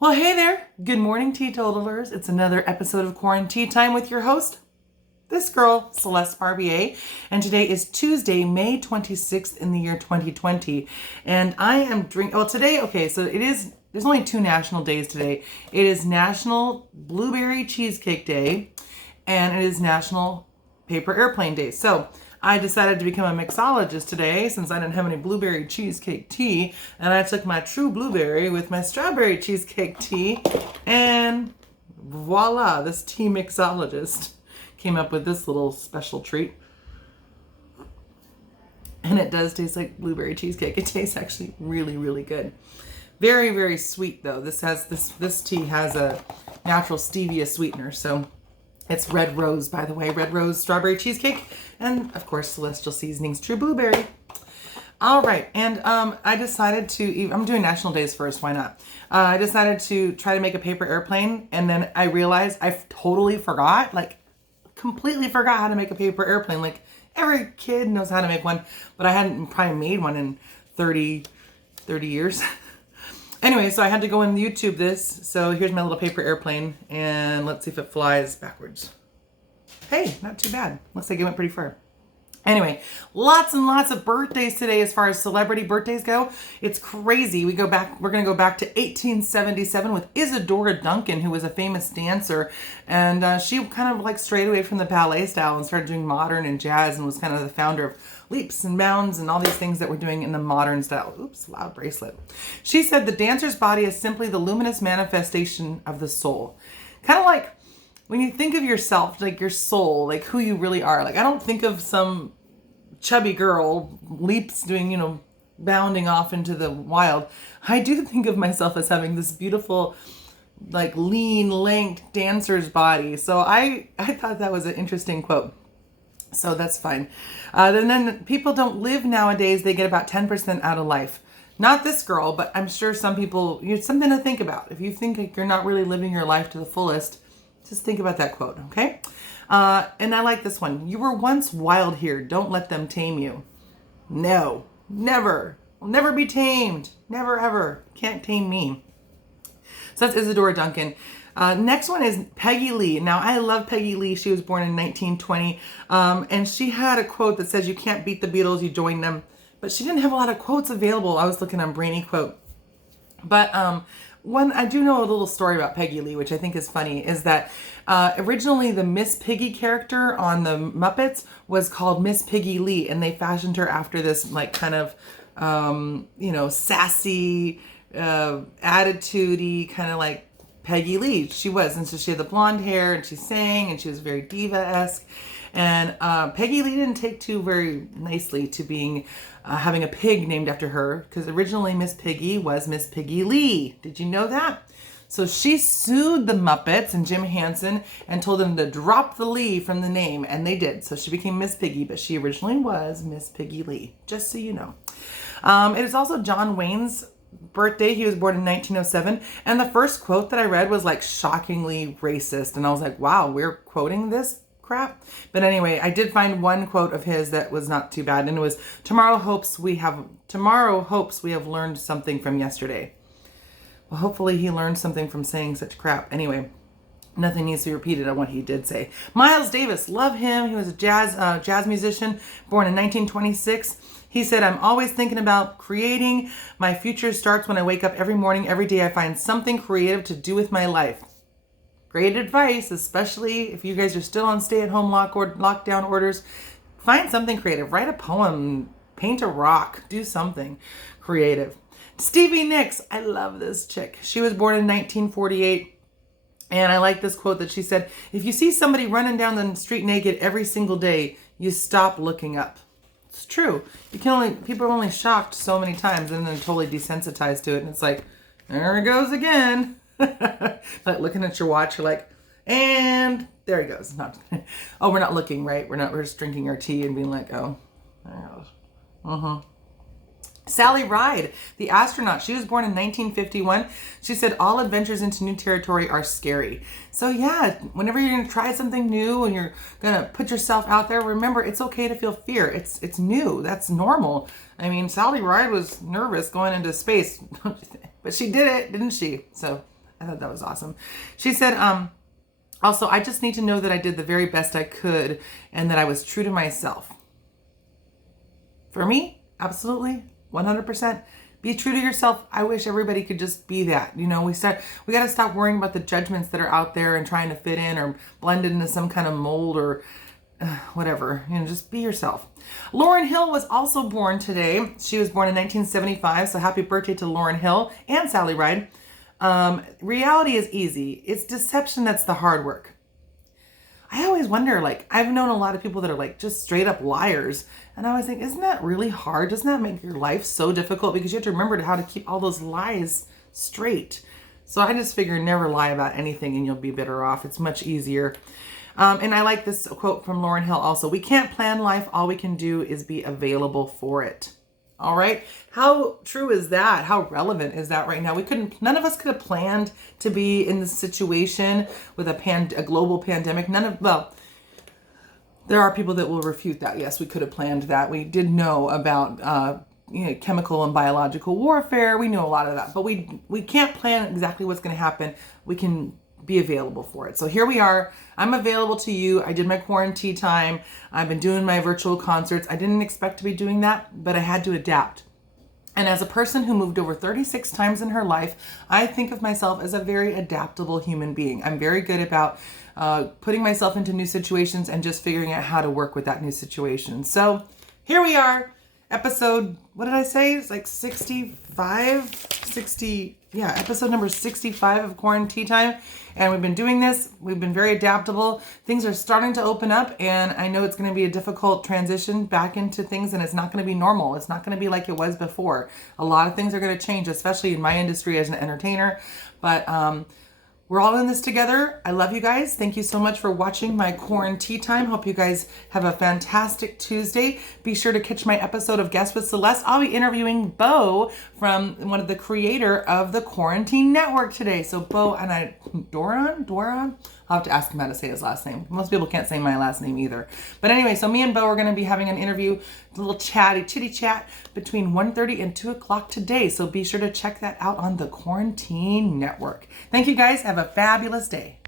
Well, hey there. Good morning, teetotalers. It's another episode of QuaranTEAtime with your host, this girl, Celeste RBA. And today is Tuesday, May 26th in the year 2020. And I am drinking, so there's only two national days today. It is National Blueberry Cheesecake Day and it is National Paper Airplane Day. So I decided to become a mixologist today since I didn't have any blueberry cheesecake tea, and I took my true blueberry with my strawberry cheesecake tea, and voila, this tea mixologist came up with this little special treat. And it does taste like blueberry cheesecake. It tastes actually really, really good. Very, very sweet though. This tea has a natural stevia sweetener, so it's red rose, by the way, red rose strawberry cheesecake, and of course Celestial Seasonings True Blueberry. All right, and I decided to, I'm doing national days first, why not? I decided to try to make a paper airplane, and then I realized I totally forgot, completely forgot how to make a paper airplane. Like every kid knows how to make one, but I hadn't probably made one in 30 years. Anyway, so I had to go and YouTube this. So here's my little paper airplane, and let's see if it flies backwards. Hey, not too bad. Looks like it went pretty far. Anyway, lots and lots of birthdays today as far as celebrity birthdays go. It's crazy. We're going to go back to 1877 with Isadora Duncan, who was a famous dancer. And she kind of strayed away from the ballet style and started doing modern and jazz and was kind of the founder of leaps and bounds and all these things that we're doing in the modern style. Oops, loud bracelet. She said the dancer's body is simply the luminous manifestation of the soul. Kind of like when you think of yourself, like your soul, like who you really are. Like I don't think of some chubby girl leaps doing, bounding off into the wild. I do think of myself as having this beautiful, lean, lank dancer's body. So I thought that was an interesting quote. So that's fine. And then people don't live nowadays. They get about 10% out of life. Not this girl, but I'm sure some people, it's something to think about. If you think like you're not really living your life to the fullest, just think about that quote, okay? And I like this one. You were once wild here. Don't let them tame you. No, never. Will never be tamed. Never, ever. Can't tame me. So that's Isadora Duncan. Next one is Peggy Lee. Now, I love Peggy Lee. She was born in 1920. And she had a quote that says, you can't beat the Beatles, you join them. But she didn't have a lot of quotes available. I was looking on Brainy Quote. But one, I do know a little story about Peggy Lee, which I think is funny, is that originally the Miss Piggy character on the Muppets was called Miss Piggy Lee. And they fashioned her after this sassy, attitude-y, kind of Peggy Lee. She was, and so she had the blonde hair and she sang and she was very diva-esque. And Peggy Lee didn't take too very nicely to being having a pig named after her, because originally Miss Piggy was Miss Piggy Lee. Did you know that? So she sued the Muppets and Jim Henson and told them to drop the Lee from the name, and they did. So she became Miss Piggy, but she originally was Miss Piggy Lee, just so you know. It is also John Wayne's birthday. He was born in 1907, and the first quote that I read was shockingly racist, and I was like, wow, we're quoting this crap. But anyway, I did find one quote of his that was not too bad, and it was, tomorrow hopes we have learned something from yesterday. Well, hopefully he learned something from saying such crap. Anyway, nothing needs to be repeated on what he did say. Miles Davis, love him. He was a jazz musician, born in 1926. He said, I'm always thinking about creating. My future starts when I wake up every morning. Every day I find something creative to do with my life. Great advice, especially if you guys are still on stay-at-home lockdown orders. Find something creative. Write a poem. Paint a rock. Do something creative. Stevie Nicks. I love this chick. She was born in 1948. And I like this quote that she said, if you see somebody running down the street naked every single day, you stop looking up. It's true. People are only shocked so many times and then totally desensitized to it. And it's like, there it goes again. Looking at your watch, you're like, and there he goes. Oh, we're not looking, right? We're just drinking our tea and being like, oh, there it goes. Sally Ride, the astronaut. She was born in 1951. She said, all adventures into new territory are scary. So yeah, whenever you're going to try something new and you're going to put yourself out there, remember, it's okay to feel fear. It's new. That's normal. I mean, Sally Ride was nervous going into space, but she did it, didn't she? So I thought that was awesome. She said, also, I just need to know that I did the very best I could and that I was true to myself. For me, absolutely, 100%. Be true to yourself. I wish everybody could just be that. You know, we got to stop worrying about the judgments that are out there and trying to fit in or blend into some kind of mold or whatever. You know, just be yourself. Lauryn Hill was also born today. She was born in 1975, so happy birthday to Lauryn Hill and Sally Ride. Reality is easy. It's deception that's the hard work. I always wonder, like, I've known a lot of people that are like just straight up liars. And I always think, isn't that really hard? Doesn't that make your life so difficult? Because you have to remember how to keep all those lies straight. So I just figure never lie about anything and you'll be better off. It's much easier. And I like this quote from Lauryn Hill also. We can't plan life. All we can do is be available for it. All right. How true is that? How relevant is that right now? None of us could have planned to be in this situation with a global pandemic. There are people that will refute that. Yes, we could have planned that. We did know about, chemical and biological warfare. We knew a lot of that, but we can't plan exactly what's going to happen. We can be available for it. So here we are. I'm available to you. I did my quarantine time. I've been doing my virtual concerts. I didn't expect to be doing that, but I had to adapt. And as a person who moved over 36 times in her life, I think of myself as a very adaptable human being. I'm very good about putting myself into new situations and just figuring out how to work with that new situation. So here we are. Episode, what did I say? It's like 60, episode number 65 of QuaranTEAtime. And we've been doing this. We've been very adaptable. Things are starting to open up, and I know it's going to be a difficult transition back into things, and it's not going to be normal. It's not going to be like it was before. A lot of things are going to change, especially in my industry as an entertainer. But we're all in this together. I love you guys. Thank you so much for watching my QuaranTEAtime. Hope you guys have a fantastic Tuesday. Be sure to catch my episode of Guest with Celeste. I'll be interviewing Bo from one of the creator of the Quarantine Network today. So Bo and Doran? I'll have to ask him how to say his last name. Most people can't say my last name either. But anyway, so me and Bo are going to be having an interview, a little chitty chat between 1:30 and 2 o'clock today. So be sure to check that out on the Quarantine Network. Thank you guys. Have a fabulous day.